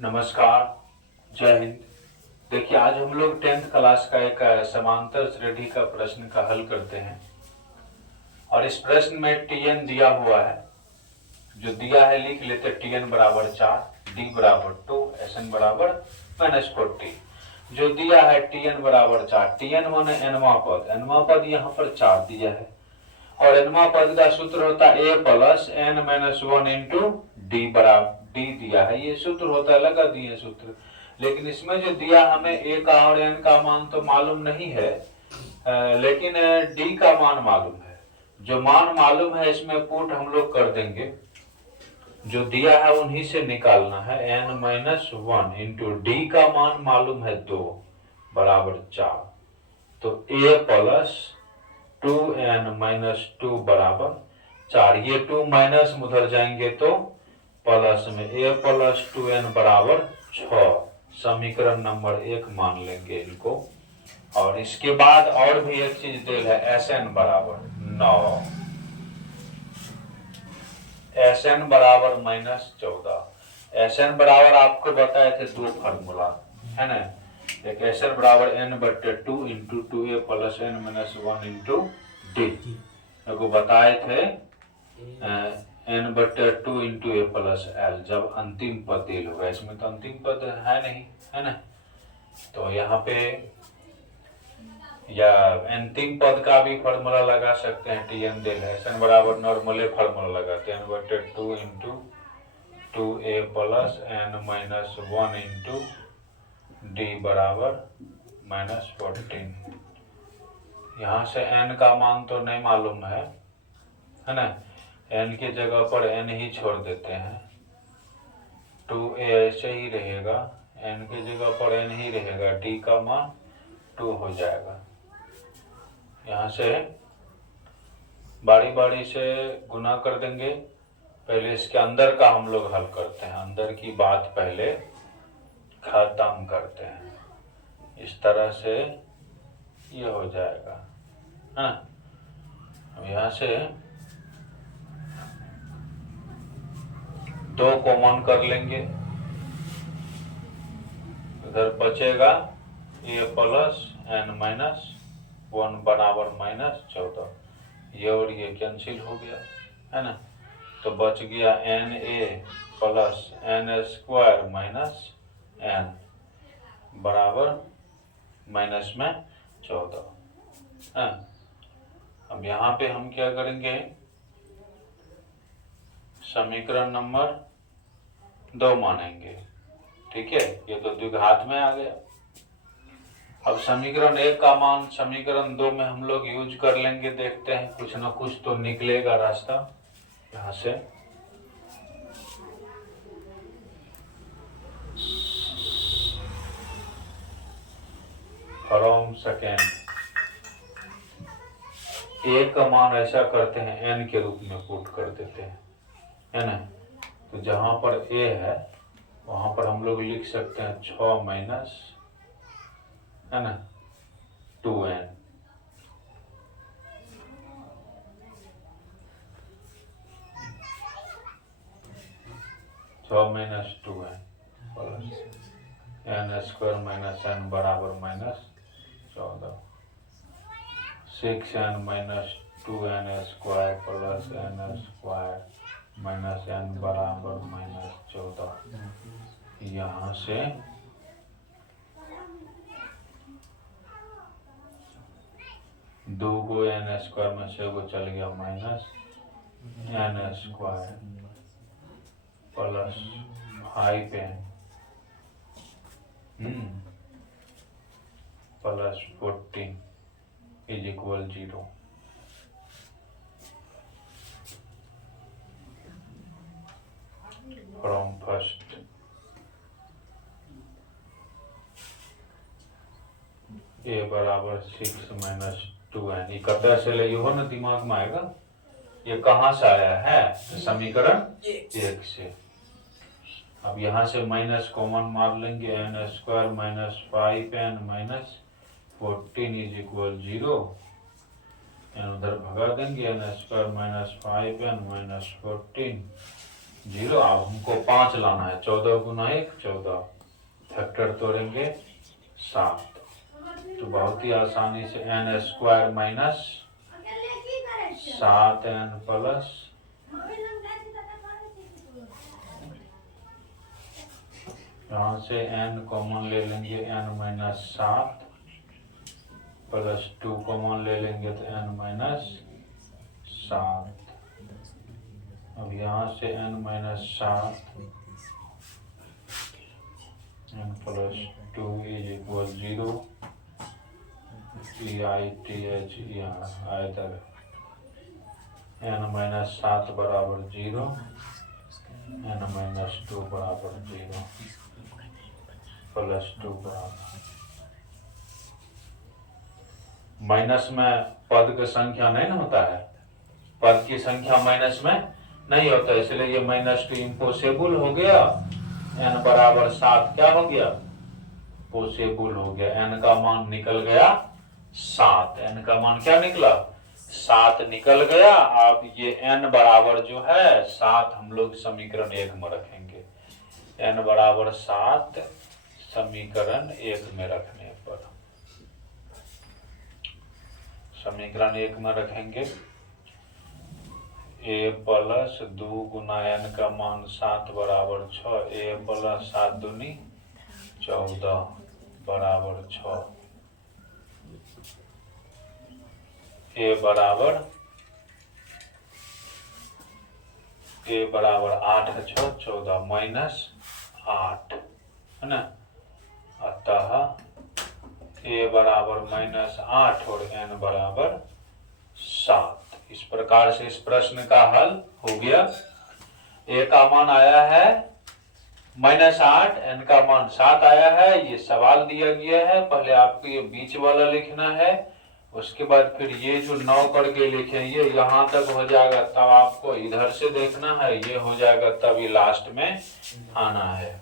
नमस्कार, जय हिंद। देखिए, आज हम लोग 10th क्लास का एक समांतर श्रेणी का प्रश्न का हल करते हैं और इस प्रश्न में Tn दिया हुआ है। जो दिया है लिख लेते। Tn बराबर 4, D बराबर 2, Sn बराबर -40। जो दिया है Tn बराबर 4, Tn माने nवां पद, nवां पद यहाँ पर 4 दिया है और nवां पद का सूत्र होता है a plus n minus 1 into D बराबर डी दिया है। ये सूत्र होता है, लगा दिए सूत्र। लेकिन इसमें जो दिया हमें a का और n का मान तो मालूम नहीं है, लेकिन d का मान मालूम है। जो मान मालूम है इसमें पुट हम लोग कर देंगे। जो दिया है उन्हीं से निकालना है। n माइनस 1 इंटू डी का मान मालूम है 2 बराबर 4। तो a प्लस 2n माइनस 2 बराबर 4। ये 2 माइनस में उधर जाएंगे तो प्लस में a प्लस 2n बराबर 6। समीकरण नंबर 1 मान लेंगे इनको। और इसके बाद और भी एक चीज दिल है, Sn बराबर 9, Sn बराबर -14। Sn बराबर आपको बताए थे 2 फार्मूला है ना। एक Sn बराबर n/2 into 2a plus n minus 1 into D को बताए थे। n/2 into a plus L जब अंतिम पद दिल होगा। इसमें तो अंतिम पद है नहीं, है ना। तो यहाँ पे या अंतिम पद का भी फॉर्मूला लगा सकते हैं। Tn दिल है, Sn बराबर नॉर्मल फार्मूला लगाते हैं, n/2 into 2a plus n minus 1 into D बराबर -14। यहाँ से n का मान तो नहीं मालूम है ना। n की जगह पर n ही छोड़ देते हैं। 2a ऐसे ही रहेगा, n की जगह पर n ही रहेगा, d का मान 2 हो जाएगा। यहाँ से बारी बारी से गुना कर देंगे। पहले इसके अंदर का हम लोग हल करते हैं, अंदर की बात पहले खत्म करते हैं। इस तरह से ये हो जाएगा। हाँ, अब यहाँ से 2 कॉमन कर लेंगे, इधर बचेगा a प्लस n माइनस 1 बराबर -14। ये और ये कैंसिल हो गया, है ना। तो बच गया na plus n square minus n बराबर माइनस में 14। हाँ, अब यहाँ पे हम क्या करेंगे, समीकरण नंबर 2 मानेंगे। ठीक है, ये तो द्विघात में आ गया। अब समीकरण 1 का मान समीकरण 2 में हम लोग यूज कर लेंगे। देखते हैं कुछ ना कुछ तो निकलेगा रास्ता यहाँ से। फ्रॉम सेकेंड a का मान ऐसा करते हैं, n के रूप में पुट कर देते हैं, है ना। तो जहां पर a है वहां पर हम लोग लिख सकते हैं 6 माइनस, है ना, 2n। -2n plus n square minus n बराबर -14। 6n minus 2n square plus n square minus n बराबर -14। यहाँ से दो को n स्क्वायर में से वो चल गया minus n square plus 5n plus 14 is equal 0। From first a बराबर 6 माइनस 2n। इकट्ठा से ले हो ना, दिमाग में आएगा ये कहाँ से आया है, समीकरण 1 से। अब यहाँ से माइनस कॉमन मार लेंगे, n square minus 5n minus 14 is equal 0। उधर भगा देंगे, n square minus 5n minus 14 0। अब हमको 5 लाना है। 14 गुना 1 14, फैक्टर तोड़ेंगे 7। तो बहुत ही आसानी से n square minus 7n plus यहाँ से n कॉमन ले लेंगे, n माइनस 7 प्लस 2 कॉमन ले लेंगे तो n माइनस 7। अब यहाँ से n minus 7 n plus 2 is equal 0। PITH आयतर n minus 7 बराबर 0, n माइनस 2 बराबर 0, प्लस 2 बराबर माइनस में पद की संख्या नहीं ना होता है, पद की संख्या माइनस में नहीं होता, इसलिए ये -2 इम्पॉसिबल हो गया। n बराबर 7 क्या हो गया, पॉसिबल हो गया। n का मान निकल गया 7, n का मान क्या निकला 7 निकल गया। अब ये n बराबर जो है 7 हम लोग समीकरण 1 में रखेंगे। n बराबर 7 समीकरण 1 में रखने पर, समीकरण 1 में रखेंगे a प्लस 2 गुना n का मान 7 बराबर 6, a प्लस 7 दूनी 14 बराबर 6, a बराबर 8 है 6 14 माइनस 8 है ना। अतः a बराबर -8 और n बराबर 7। इस प्रकार से इस प्रश्न का हल हो गया। a का मान आया है -8, n का मान 7 आया है। ये सवाल दिया गया है, पहले आपको ये बीच वाला लिखना है, उसके बाद फिर ये जो 9 करके लिखेंगे यहाँ तक हो जाएगा, तब आपको इधर से देखना है, ये हो जाएगा तब ये लास्ट में आना है।